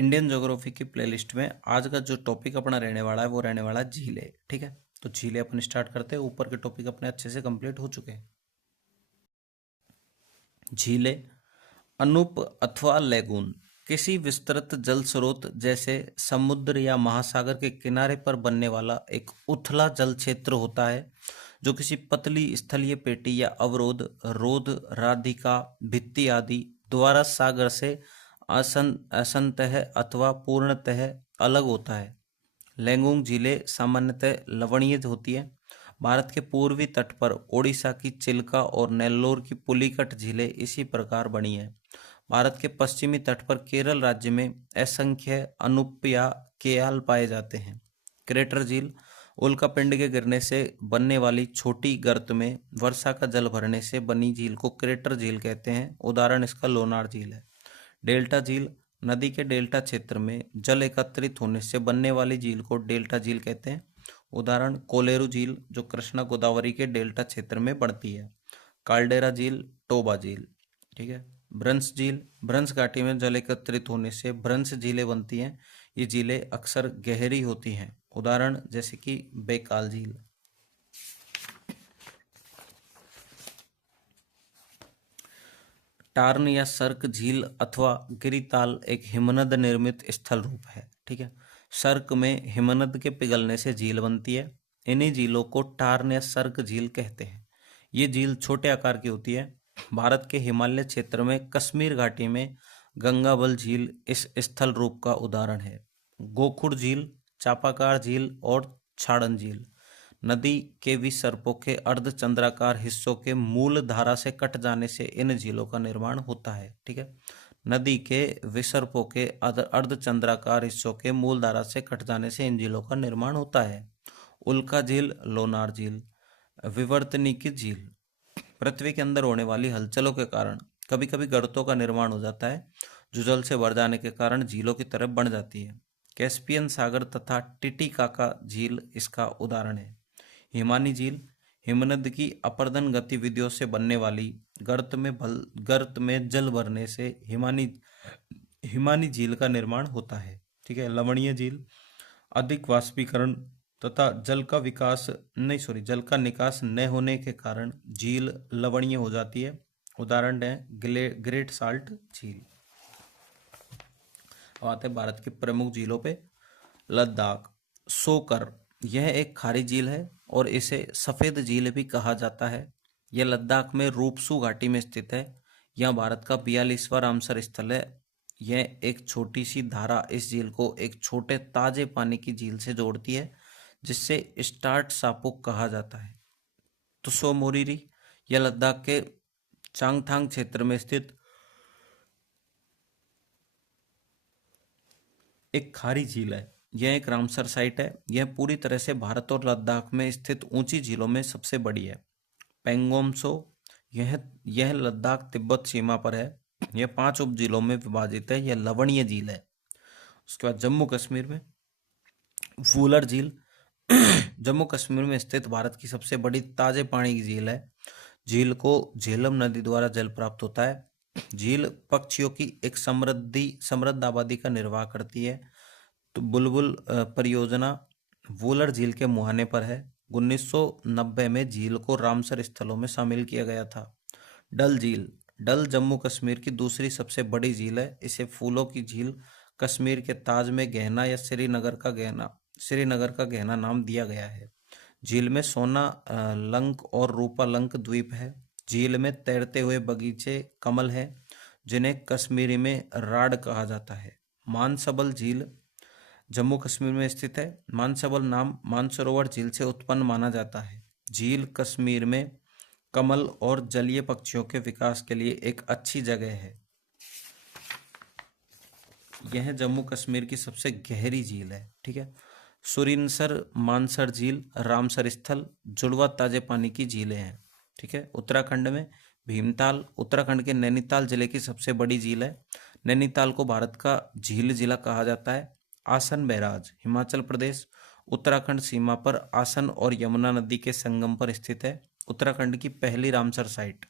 Indian geography की playlist में आज का जो टॉपिक अपना रहने वाला है वो रहने वाला है झीलें। ठीक है, तो झीलें अपन स्टार्ट करते हैं। ऊपर के टॉपिक अपने अच्छे से कंप्लीट हो चुके हैं। झीलें अनूप अथवा लेगून किसी विस्तृत जल स्रोत जैसे समुद्र या महासागर के किनारे पर बनने वाला एक उथला जल क्षेत्र होता है जो किसी पतली स्थलीय पेटी या अवरोध, रोध, राधिका, भित्ति आदि द्वारा सागर से असंतः अथवा पूर्णतः अलग होता है। लेंगुंग झीलें सामान्यतः लवणीय होती है। भारत के पूर्वी तट पर ओडिशा की चिल्का और नेल्लोर की पुलिकट झीलें इसी प्रकार बनी है। भारत के पश्चिमी तट पर केरल राज्य में असंख्य अनूप या केयाल पाए जाते हैं। क्रेटर झील उल्कापिंड के गिरने से बनने वाली छोटी गर्त में वर्षा का जल भरने से बनी झील को क्रेटर झील कहते हैं। उदाहरण इसका लोनार झील है। डेल्टा झील नदी के डेल्टा क्षेत्र में जल एकत्रित होने से बनने वाली झील को डेल्टा झील कहते हैं। उदाहरण कोलेरू झील जो कृष्णा गोदावरी के डेल्टा क्षेत्र में बढ़ती है। काल्डेरा झील, टोबा झील। ठीक है। भ्रंश झील भ्रंश घाटी में जल एकत्रित होने से भ्रंश झीलें बनती हैं। ये झीलें अक्सर गहरी होती हैं। उदाहरण जैसे कि बैकाल झील। टार्न या सर्क झील अथवा गिरिताल एक हिमनद निर्मित स्थल रूप है। ठीक है। सर्क में हिमनद के पिघलने से झील बनती है। इन्हीं झीलों को टार्न या सर्क झील कहते हैं। ये झील छोटे आकार की होती है। भारत के हिमालय क्षेत्र में कश्मीर घाटी में गंगाबल झील इस स्थल रूप का उदाहरण है। गोखुर झील, चापाकार झील और छाड़न झील नदी के विसर्पों के अर्धचंद्राकार हिस्सों के मूल धारा से कट जाने से इन झीलों का निर्माण होता है। ठीक है। नदी के विसर्पों के अर्धचंद्राकार हिस्सों के मूल धारा से कट जाने से इन झीलों का निर्माण होता है। उल्का झील, लोनार झील। विवर्तनिकी झील पृथ्वी के अंदर होने वाली हलचलों के कारण कभी कभी गर्तों का निर्माण हो जाता है जो जल से भर जाने के कारण झीलों की तरफ बन जाती है। कैस्पियन सागर तथा टिटिकाका झील इसका उदाहरण है। हिमानी झील हिमनद की अपर्दन गतिविधियों से बनने वाली गर्त में जल भरने से हिमानी झील का निर्माण होता है। ठीक है। लवणीय झील अधिक वाष्पीकरण तथा जल का निकास न होने के कारण झील लवणीय हो जाती है। उदाहरण है ग्रेट साल्ट झील। अब आते हैं भारत के प्रमुख झीलों पे। लद्दाख सोकर यह एक खारी झील है और इसे सफ़ेद झील भी कहा जाता है। यह लद्दाख में रूपसू घाटी में स्थित है। यह भारत का 42वां रामसर स्थल है। यह एक छोटी सी धारा इस झील को एक छोटे ताजे पानी की झील से जोड़ती है जिससे स्टार्ट सापुक कहा जाता है। तुसो मोरिरी यह लद्दाख के चांगथांग क्षेत्र में स्थित एक खारी झील है। यह एक रामसर साइट है। यह पूरी तरह से भारत और लद्दाख में स्थित ऊंची झीलों में सबसे बड़ी है। पेंगोमसो यह लद्दाख तिब्बत सीमा पर है। यह 5 उप जिलों में विभाजित है। यह लवणीय झील है। उसके बाद जम्मू कश्मीर में वूलर झील जम्मू कश्मीर में स्थित भारत की सबसे बड़ी ताजे पानी की झील है। झील को झेलम नदी द्वारा जल प्राप्त होता है। झील पक्षियों की एक समृद्ध आबादी का निर्वाह करती है। तो बुलबुल परियोजना वूलर झील के मुहाने पर है। 1990 में झील को रामसर स्थलों में शामिल किया गया था। डल झील डल जम्मू कश्मीर की दूसरी सबसे बड़ी झील है। इसे फूलों की झील, कश्मीर के ताज में गहना या श्रीनगर का गहना नाम दिया गया है। झील में सोना लंक और रूपा लंक द्वीप है। झील में तैरते हुए बगीचे कमल है जिन्हें कश्मीरी में राड कहा जाता है। मानसबल झील जम्मू कश्मीर में स्थित है। मानसबल नाम मानसरोवर झील से उत्पन्न माना जाता है। झील कश्मीर में कमल और जलीय पक्षियों के विकास के लिए एक अच्छी जगह है। यह जम्मू कश्मीर की सबसे गहरी झील है। ठीक है। सुरिनसर, मानसर झील, रामसर स्थल जुड़वा ताजे पानी की झीलें हैं। ठीक है। उत्तराखंड में भीमताल उत्तराखंड के नैनीताल जिले की सबसे बड़ी झील है। नैनीताल को भारत का झील जिला कहा जाता है। आसन बैराज हिमाचल प्रदेश उत्तराखंड सीमा पर आसन और यमुना नदी के संगम पर स्थित है। उत्तराखंड की पहली रामसर साइट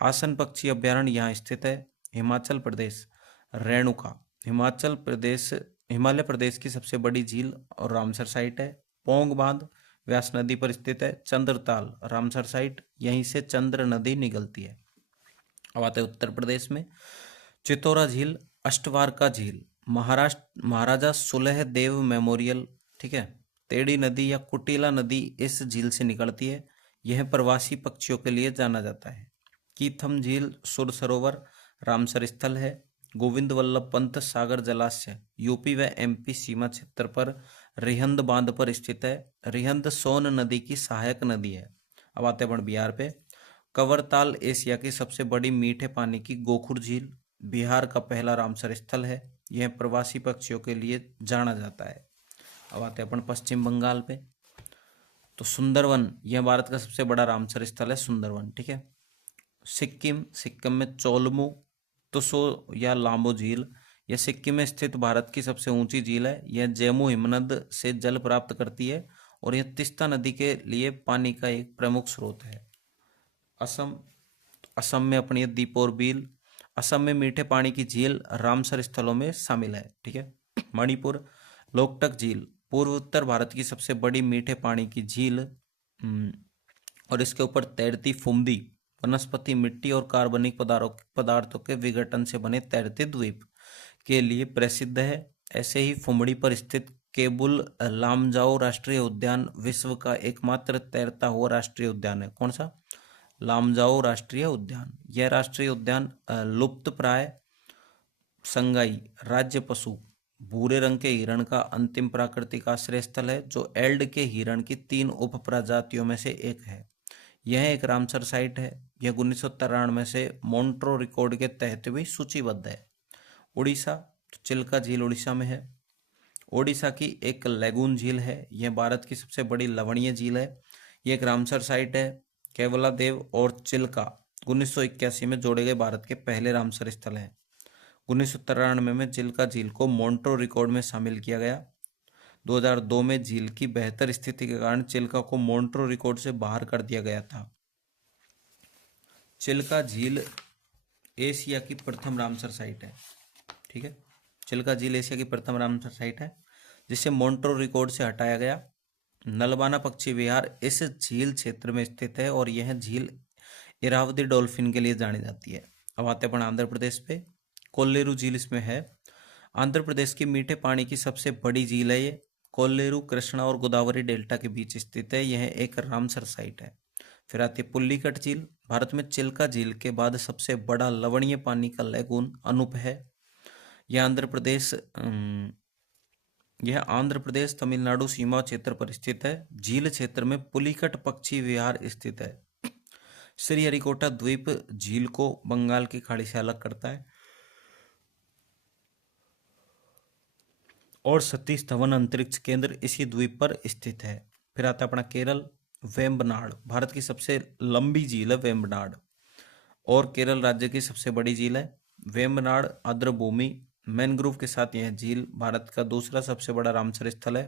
आसन पक्षी अभ्यारण्य यहाँ स्थित है। हिमाचल प्रदेश रेणुका हिमालय प्रदेश की सबसे बड़ी झील और रामसर साइट है। पोंग बांध व्यास नदी पर स्थित है। चंद्रताल रामसर साइट, यहीं से चंद्र नदी निकलती है। अब आते हैं उत्तर प्रदेश में। चितौरा झील, अष्टवारका झील, महाराजा सुलह देव मेमोरियल, ठीक है। तेड़ी नदी या कुटिला नदी इस झील से निकलती है। यह प्रवासी पक्षियों के लिए जाना जाता है। कीथम झील, सुर सरोवर रामसर स्थल है। गोविंद वल्लभ पंत सागर जलाशय यूपी व एमपी सीमा क्षेत्र पर रिहंद बांध पर स्थित है। रिहंद सोन नदी की सहायक नदी है। अब आते हैं बिहार पे। कवरताल एशिया की सबसे बड़ी मीठे पानी की गोखुर झील बिहार का पहला रामसर स्थल है। यह प्रवासी पक्षियों के लिए जाना जाता है। अब आते हैं पश्चिम बंगाल पे। तो सुंदरवन, यह भारत का सबसे बड़ा रामसर स्थल है सुंदरवन, ठीक है। सिक्किम में चोलमू तुसो या लामो झील, यह सिक्किम में स्थित भारत की सबसे ऊंची झील है। यह जम्मू हिमनद से जल प्राप्त करती है और यह तीस्ता नदी के लिए पानी का एक प्रमुख स्रोत है। असम में अपनी दीपोर बील, असम में मीठे पानी की झील रामसर स्थलों में शामिल है, ठीक है। मणिपुर, लोकटक झील पूर्व उत्तर भारत की सबसे बड़ी मीठे पानी की झील और इसके ऊपर तैरती फुमदी वनस्पति मिट्टी और कार्बनिक पदार्थों के विघटन से बने तैरते द्वीप के लिए प्रसिद्ध है। ऐसे ही फुमड़ी पर स्थित केबुल लामजाओ राष्ट्रीय उद्यान विश्व का एकमात्र तैरता हुआ राष्ट्रीय उद्यान है। कौन सा? लामजाओ राष्ट्रीय उद्यान। यह राष्ट्रीय उद्यान लुप्त प्राय संगाई राज्य पशु भूरे रंग के हिरण का अंतिम प्राकृतिक आश्रय स्थल है, जो एल्ड के हिरण की 3 उप प्रजातियों में से एक है। यह एक रामसर साइट है। यह 1993 से मॉन्ट्रो रिकॉर्ड के तहत भी सूचीबद्ध है। उड़ीसा, तो चिल्का झील उड़ीसा में है। ओडिशा की एक लैगून झील है। यह भारत की सबसे बड़ी लवणीय झील है। यह एक रामसर साइट है। केवलादेव और चिल्का 1981 में जोड़े गए भारत के पहले रामसर स्थल हैं। 1993 में चिल्का झील को मॉन्ट्रो रिकॉर्ड में शामिल किया गया। 2002 में झील की बेहतर स्थिति के कारण चिल्का को मॉन्ट्रो रिकॉर्ड से बाहर कर दिया गया था। चिल्का झील एशिया की प्रथम रामसर साइट है, ठीक है। चिल्का झील एशिया की प्रथम रामसर साइट है जिसे मॉन्ट्रो रिकॉर्ड से हटाया गया। नलबाना पक्षी विहार इस झील क्षेत्र में स्थित है और यह झील इरावदी डॉल्फिन के लिए जानी जाती है। अब आते हैं आंध्र प्रदेश पे। कोल्लेरू झील इसमें है। आंध्र प्रदेश की मीठे पानी की सबसे बड़ी झील है ये। कोल्लेरू कृष्णा और गोदावरी डेल्टा के बीच स्थित है। यह एक रामसर साइट है। फिर आती है पुल्लीकट झील। भारत में चिल्का झील के बाद सबसे बड़ा लवणीय पानी का लैगून अनूप है। यह आंध्र प्रदेश तमिलनाडु सीमा क्षेत्र पर स्थित है। झील क्षेत्र में पुलिकट पक्षी विहार स्थित है। श्रीहरिकोटा द्वीप झील को बंगाल की खाड़ी से अलग करता है और सतीश धवन अंतरिक्ष केंद्र इसी द्वीप पर स्थित है। फिर आता है अपना केरल। वेम्बनाड भारत की सबसे लंबी झील है वेम्बनाड और केरल राज्य की सबसे बड़ी झील है। वेम्बनाड आर्द्रभूमि मैनग्रोव के साथ यह झील भारत का दूसरा सबसे बड़ा रामसर स्थल है।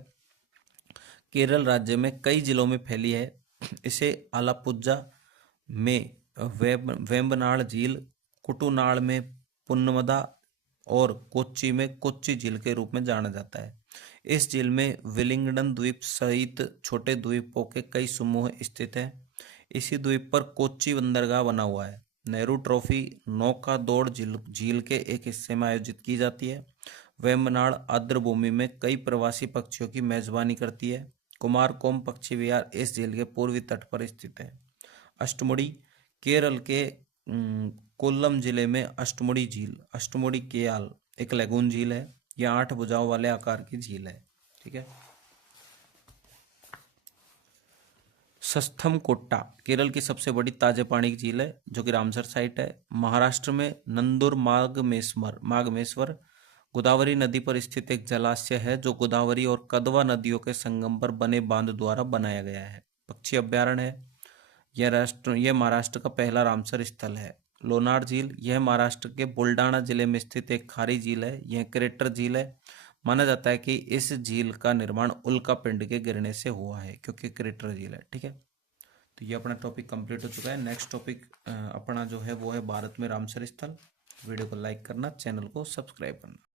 केरल राज्य में कई जिलों में फैली है। इसे आलापुझा में वेम्बनाड झील, कुटुनाड में पुन्नमदा और कोच्चि में कोच्चि झील के रूप में जाना जाता है। इस झील में विलिंगडन द्वीप सहित छोटे द्वीपों के कई समूह स्थित हैं। इसी द्वीप पर कोच्चि बंदरगाह बना हुआ है। नेहरू ट्रॉफी नौका दौड़ झील के एक हिस्से में आयोजित की जाती है। वेम्बनाड आर्द्रभूमि में कई प्रवासी पक्षियों की मेजबानी करती है। कुमारकोम पक्षी विहार इस झील के पूर्वी तट पर स्थित है। अष्टमुड़ी केरल के कोल्लम जिले में अष्टमुड़ी झील, अष्टमुड़ी केयाल एक लैगून झील है। यह 8 भुजाओं वाले आकार की झील है, ठीक है। सस्थमकोट्टा केरल की सबसे बड़ी ताजे पानी की झील है जो कि रामसर साइट है। महाराष्ट्र में नंदुर माघमेश्वर गोदावरी नदी पर स्थित एक जलाशय है जो गोदावरी और कदवा नदियों के संगम पर बने बांध द्वारा बनाया गया है। पक्षी अभ्यारण्य है। यह महाराष्ट्र का पहला रामसर स्थल है। लोनार झील यह महाराष्ट्र के बुल्डाना जिले में स्थित एक खारी झील है। यह क्रेटर झील है। माना जाता है कि इस झील का निर्माण उल्का पिंड के गिरने से हुआ है क्योंकि क्रेटर झील है, ठीक है। तो ये अपना टॉपिक कंप्लीट हो चुका है। नेक्स्ट टॉपिक अपना जो है वो है भारत में रामसर स्थल। वीडियो को लाइक करना, चैनल को सब्सक्राइब करना।